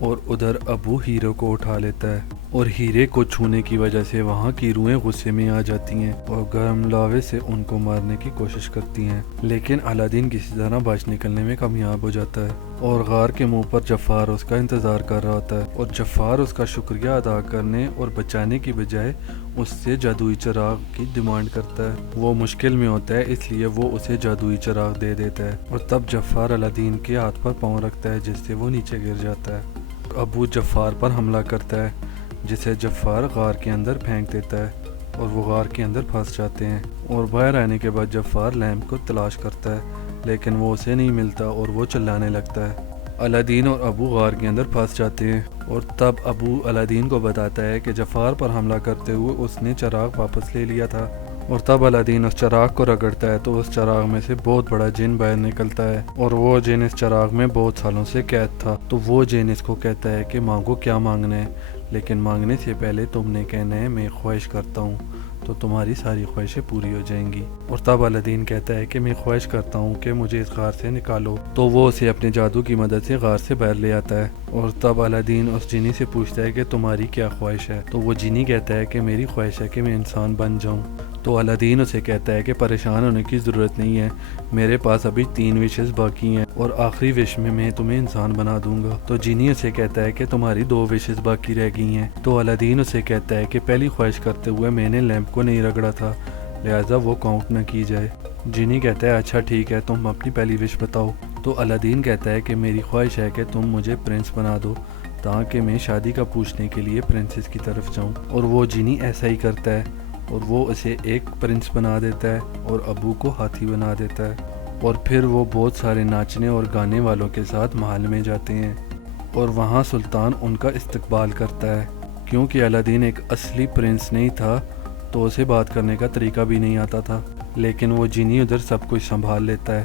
اور ادھر ابو ہیرے کو اٹھا لیتا ہے اور ہیرے کو چھونے کی وجہ سے وہاں کی روحیں غصے میں آ جاتی ہیں اور گرم لاوے سے ان کو مارنے کی کوشش کرتی ہیں، لیکن الادین کسی طرح بچ نکلنے میں کامیاب ہو جاتا ہے اور غار کے منہ پر جفار اس کا انتظار کر رہا ہوتا ہے اور جفار اس کا شکریہ ادا کرنے اور بچانے کی بجائے اس سے جادوئی چراغ کی ڈیمانڈ کرتا ہے۔ وہ مشکل میں ہوتا ہے اس لیے وہ اسے جادوئی چراغ دے دیتا ہے اور تب جفار الادین کے ہاتھ پر پاؤں رکھتا ہے جس سے وہ نیچے گر جاتا ہے۔ ابو جفار پر حملہ کرتا ہے جسے جفار غار کے اندر پھینک دیتا ہے اور وہ غار کے اندر پھنس جاتے ہیں اور باہر آنے کے بعد جفار لیمپ کو تلاش کرتا ہے لیکن وہ اسے نہیں ملتا اور وہ چلانے لگتا ہے۔ الادین اور ابو غار کے اندر پھنس جاتے ہیں اور تب ابو الادین کو بتاتا ہے کہ جفار پر حملہ کرتے ہوئے اس نے چراغ واپس لے لیا تھا اور تب الادین اس چراغ کو رگڑتا ہے تو اس چراغ میں سے بہت بڑا جن باہر نکلتا ہے اور وہ جن اس چراغ میں بہت سالوں سے قید تھا۔ تو وہ جن اس کو کہتا ہے کہ مانگو کیا مانگنا ہے، لیکن مانگنے سے پہلے تم نے کہنا ہے میں خواہش کرتا ہوں تو تمہاری ساری خواہشیں پوری ہو جائیں گی۔ اور تب الادین کہتا ہے کہ میں خواہش کرتا ہوں کہ مجھے اس غار سے نکالو، تو وہ اسے اپنے جادو کی مدد سے غار سے باہر لے آتا ہے اور تب الادین اس جینی سے پوچھتا ہے کہ تمہاری کیا خواہش ہے، تو وہ جینی کہتا ہے کہ میری خواہش ہے کہ میں انسان بن جاؤں۔ تو الادین اسے کہتا ہے کہ پریشان ہونے کی ضرورت نہیں ہے، میرے پاس ابھی 3 وشز باقی ہیں اور آخری وش میں تمہیں انسان بنا دوں گا۔ تو جینی اسے کہتا ہے کہ تمہاری 2 وشز باقی رہ گئی ہیں۔ تو الادین اسے کہتا ہے کہ پہلی خواہش کرتے ہوئے میں نے لیمپ کو نہیں رگڑا تھا لہٰذا وہ کاؤنٹ نہ کی جائے۔ جینی کہتا ہے اچھا ٹھیک ہے، تم اپنی پہلی وش بتاؤ۔ تو الادین کہتا ہے کہ میری خواہش ہے کہ تم مجھے پرنس بنا دو تاکہ میں شادی کا پوچھنے کے لیے پرنسس کی طرف جاؤں، اور وہ جینی ایسا ہی کرتا ہے اور وہ اسے ایک پرنس بنا دیتا ہے اور ابو کو ہاتھی بنا دیتا ہے اور پھر وہ بہت سارے ناچنے اور گانے والوں کے ساتھ محل میں جاتے ہیں اور وہاں سلطان ان کا استقبال کرتا ہے۔ کیونکہ الادین ایک اصلی پرنس نہیں تھا تو اسے بات کرنے کا طریقہ بھی نہیں آتا تھا، لیکن وہ جینی ادھر سب کچھ سنبھال لیتا ہے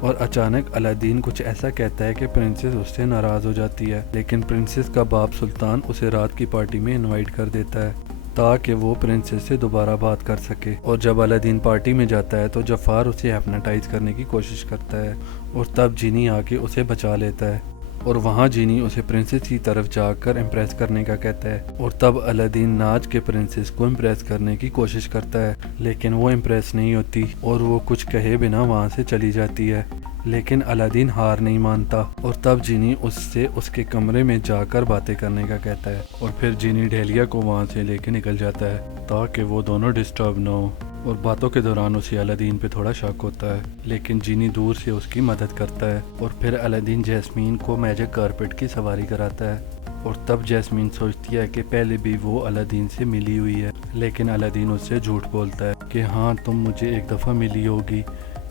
اور اچانک الادین کچھ ایسا کہتا ہے کہ پرنسس اس سے ناراض ہو جاتی ہے، لیکن پرنسس کا باپ سلطان اسے رات کی پارٹی میں انوائٹ کر دیتا ہے تاکہ وہ پرنسس سے دوبارہ بات کر سکے۔ اور جب الادین پارٹی میں جاتا ہے تو جفار اسے ہپناٹائز کرنے کی کوشش کرتا ہے اور تب جینی آ کے اسے بچا لیتا ہے اور وہاں جینی اسے پرنسس کی طرف جا کر امپریس کرنے کا کہتا ہے اور تب الادین ناچ کے پرنسس کو امپریس کرنے کی کوشش کرتا ہے لیکن وہ امپریس نہیں ہوتی اور وہ کچھ کہے بنا وہاں سے چلی جاتی ہے، لیکن الادین ہار نہیں مانتا اور تب جینی اس سے اس کے کمرے میں جا کر باتیں کرنے کا کہتا ہے اور پھر جینی ڈہلیا کو وہاں سے لے کے نکل جاتا ہے تاکہ وہ دونوں ڈسٹرب نہ ہو، اور باتوں کے دوران اسے الادین پہ تھوڑا شک ہوتا ہے لیکن جینی دور سے اس کی مدد کرتا ہے اور پھر الادین جیسمین کو میجک کارپٹ کی سواری کراتا ہے اور تب جیسمین سوچتی ہے کہ پہلے بھی وہ الادین سے ملی ہوئی ہے، لیکن الادین اس سے جھوٹ بولتا ہے کہ ہاں تم مجھے ایک دفعہ ملی ہوگی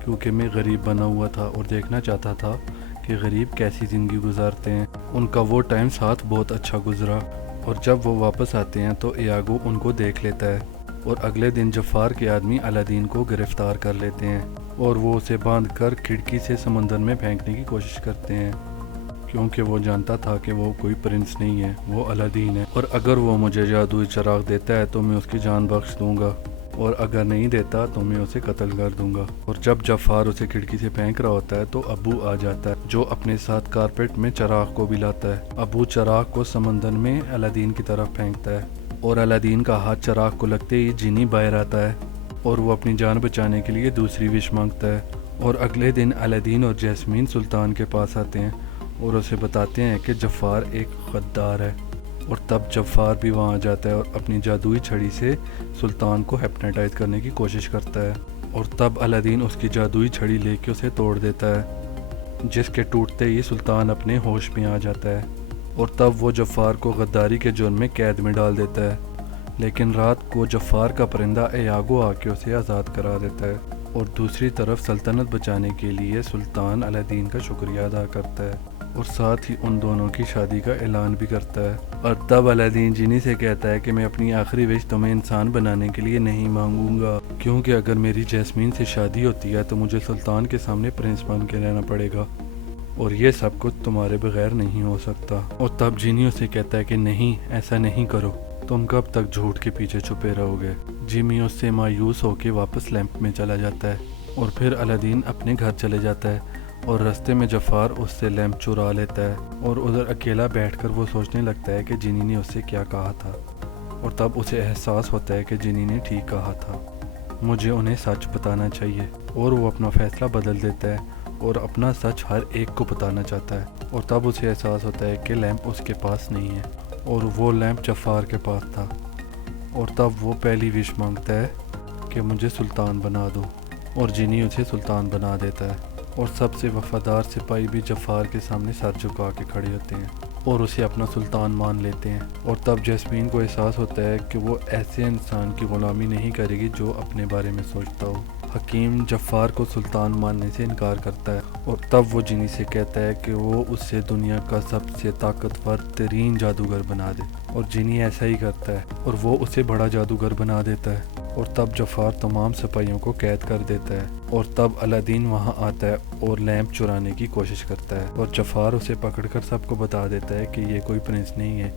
کیونکہ میں غریب بنا ہوا تھا اور دیکھنا چاہتا تھا کہ غریب کیسی زندگی گزارتے ہیں۔ ان کا وہ ٹائم ساتھ بہت اچھا گزرا اور جب وہ واپس آتے ہیں تو ایاگو ان کو دیکھ لیتا ہے اور اگلے دن جفار کے آدمی الادین کو گرفتار کر لیتے ہیں اور وہ اسے باندھ کر کھڑکی سے سمندر میں پھینکنے کی کوشش کرتے ہیں کیونکہ وہ جانتا تھا کہ وہ کوئی پرنس نہیں ہے، وہ الادین ہے اور اگر وہ مجھے جادوئی چراغ دیتا ہے تو میں اس کی جان بخش دوں گا اور اگر نہیں دیتا تو میں اسے قتل کر دوں گا۔ اور جب جفار اسے کھڑکی سے پھینک رہا ہوتا ہے تو ابو آ جاتا ہے جو اپنے ساتھ کارپیٹ میں چراغ کو بھی لاتا ہے۔ ابو چراغ کو سمندر میں الادین کی طرف پھینکتا ہے اور الادین کا ہاتھ چراغ کو لگتے ہی جینی باہر آتا ہے اور وہ اپنی جان بچانے کے لیے دوسری وش مانگتا ہے اور اگلے دن الادین اور جیسمین سلطان کے پاس آتے ہیں اور اسے بتاتے ہیں کہ جفار ایک غدار ہے، اور تب جفار بھی وہاں جاتا ہے اور اپنی جادوئی چھڑی سے سلطان کو ہپناٹائز کرنے کی کوشش کرتا ہے اور تب الادین اس کی جادوئی چھڑی لے کے اسے توڑ دیتا ہے جس کے ٹوٹتے ہی سلطان اپنے ہوش میں آ جاتا ہے اور تب وہ جفار کو غداری کے جرم میں قید میں ڈال دیتا ہے، لیکن رات کو جفار کا پرندہ ایاگو آ کے اسے آزاد کرا دیتا ہے اور دوسری طرف سلطنت بچانے کے لیے سلطان الادین کا شکریہ ادا کرتا ہے اور ساتھ ہی ان دونوں کی شادی کا اعلان بھی کرتا ہے۔ اور تب الادین جینی سے کہتا ہے کہ میں اپنی آخری وش تمہیں انسان بنانے کے لیے نہیں مانگوں گا کیونکہ اگر میری جیسمین سے شادی ہوتی ہے تو مجھے سلطان کے سامنے پرنس بن کے رہنا پڑے گا اور یہ سب کچھ تمہارے بغیر نہیں ہو سکتا۔ اور تب جینی اسے کہتا ہے کہ نہیں، ایسا نہیں کرو، تم کب تک جھوٹ کے پیچھے چھپے رہو گے۔ جیمی اس سے مایوس ہو کے واپس لیمپ میں چلا جاتا ہے اور پھر الادین اپنے گھر چلے جاتا ہے اور راستے میں جفار اس سے لیمپ چرا لیتا ہے اور ادھر اکیلا بیٹھ کر وہ سوچنے لگتا ہے کہ جینی نے اس سے کیا کہا تھا، اور تب اسے احساس ہوتا ہے کہ جینی نے ٹھیک کہا تھا، مجھے انہیں سچ بتانا چاہیے، اور وہ اپنا فیصلہ بدل دیتا ہے اور اپنا سچ ہر ایک کو بتانا چاہتا ہے۔ اور تب اسے احساس ہوتا ہے کہ لیمپ اس کے پاس نہیں ہے اور وہ لیمپ جفار کے پاس تھا، اور تب وہ پہلی وش مانگتا ہے کہ مجھے سلطان بنا دو، اور جینی اسے سلطان بنا دیتا ہے، اور سب سے وفادار سپاہی بھی جفار کے سامنے سر جھکا کے کھڑے ہوتے ہیں اور اسے اپنا سلطان مان لیتے ہیں۔ اور تب جیسمین کو احساس ہوتا ہے کہ وہ ایسے انسان کی غلامی نہیں کرے گی جو اپنے بارے میں سوچتا ہو۔ حکیم جفار کو سلطان ماننے سے انکار کرتا ہے، اور تب وہ جینی سے کہتا ہے کہ وہ اس سے دنیا کا سب سے طاقتور ترین جادوگر بنا دے، اور جینی ایسا ہی کرتا ہے اور وہ اسے بڑا جادوگر بنا دیتا ہے۔ اور تب جفار تمام سپاہیوں کو قید کر دیتا ہے، اور تب الادین وہاں آتا ہے اور لیمپ چرانے کی کوشش کرتا ہے، اور جفار اسے پکڑ کر سب کو بتا دیتا ہے کہ یہ کوئی پرنس نہیں ہے،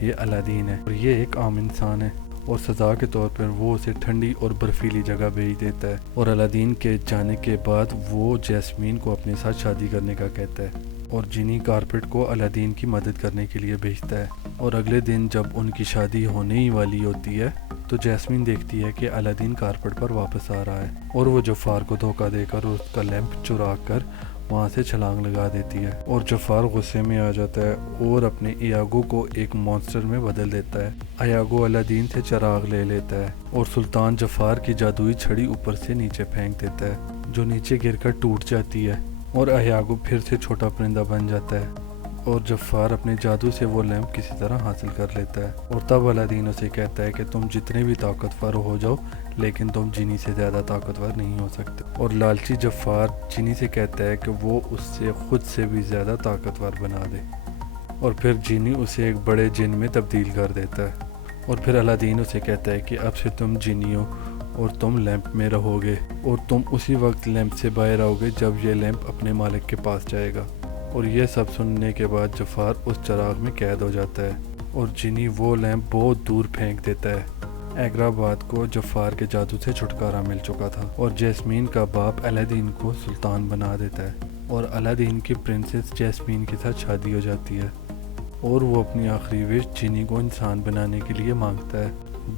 یہ الادین ہے اور یہ ایک عام انسان ہے، اور سزا کے طور پر وہ اسے ٹھنڈی اور برفیلی جگہ بھیج دیتا ہے۔ اور الادین کے جانے کے بعد وہ جیسمین کو اپنے ساتھ شادی کرنے کا کہتا ہے، اور جینی کارپٹ کو الادین کی مدد کرنے کے لیے بھیجتا ہے۔ اور اگلے دن جب ان کی شادی ہونے ہی والی ہوتی ہے تو جیسمین دیکھتی ہے کہ الادین کارپٹ پر واپس آ رہا ہے، اور وہ جفار کو دھوکہ دے کر اس کا لیمپ چرا کر وہاں سے چھلانگ لگا دیتی ہے، اور جفار غصے میں آ جاتا ہے اور اپنے ایاگو کو ایک مانسٹر میں بدل دیتا ہے۔ ایاگو الادین سے چراغ لے لیتا ہے اور سلطان جفار کی جادوئی چھڑی اوپر سے نیچے پھینک دیتا ہے، جو نیچے گر کر ٹوٹ جاتی ہے، اور ایاگو پھر سے چھوٹا پرندہ بن جاتا ہے، اور جفار اپنے جادو سے وہ لیمپ کسی طرح حاصل کر لیتا ہے۔ اور تب الادین اسے کہتا ہے کہ تم جتنے بھی طاقتور ہو جاؤ لیکن تم جینی سے زیادہ طاقتور نہیں ہو سکتے، اور لالچی جفار جینی سے کہتا ہے کہ وہ اس سے خود سے بھی زیادہ طاقتور بنا دے، اور پھر جینی اسے ایک بڑے جن میں تبدیل کر دیتا ہے، اور پھر الادین اسے کہتا ہے کہ اب سے تم جینی ہو اور تم لیمپ میں رہو گے، اور تم اسی وقت لیمپ سے باہر آؤ گے جب یہ لیمپ اپنے مالک کے پاس جائے گا۔ اور یہ سب سننے کے بعد جفار اس چراغ میں قید ہو جاتا ہے، اور جینی وہ لیمپ بہت دور پھینک دیتا ہے۔ ایگرآباد کو جفار کے جادو سے چھٹکارا مل چکا تھا، اور جیسمین کا باپ الادین کو سلطان بنا دیتا ہے، اور الادین کی پرنسس جیسمین کے ساتھ شادی ہو جاتی ہے، اور وہ اپنی آخری وش جینی کو انسان بنانے کے لیے مانگتا ہے۔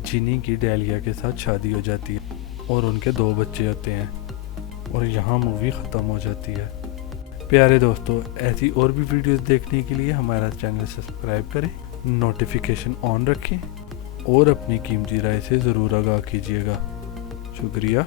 جینی کی ڈیلیا کے ساتھ شادی ہو جاتی ہے اور ان کے 2 بچے ہوتے ہیں، اور یہاں مووی ختم ہو جاتی ہے۔ پیارے دوستو، ایسی اور بھی ویڈیوز دیکھنے کے لیے ہمارا چینل سبسکرائب کریں، نوٹیفیکیشن آن رکھیں، اور اپنی قیمتی رائے سے ضرور آگاہ کیجیے گا۔ شکریہ۔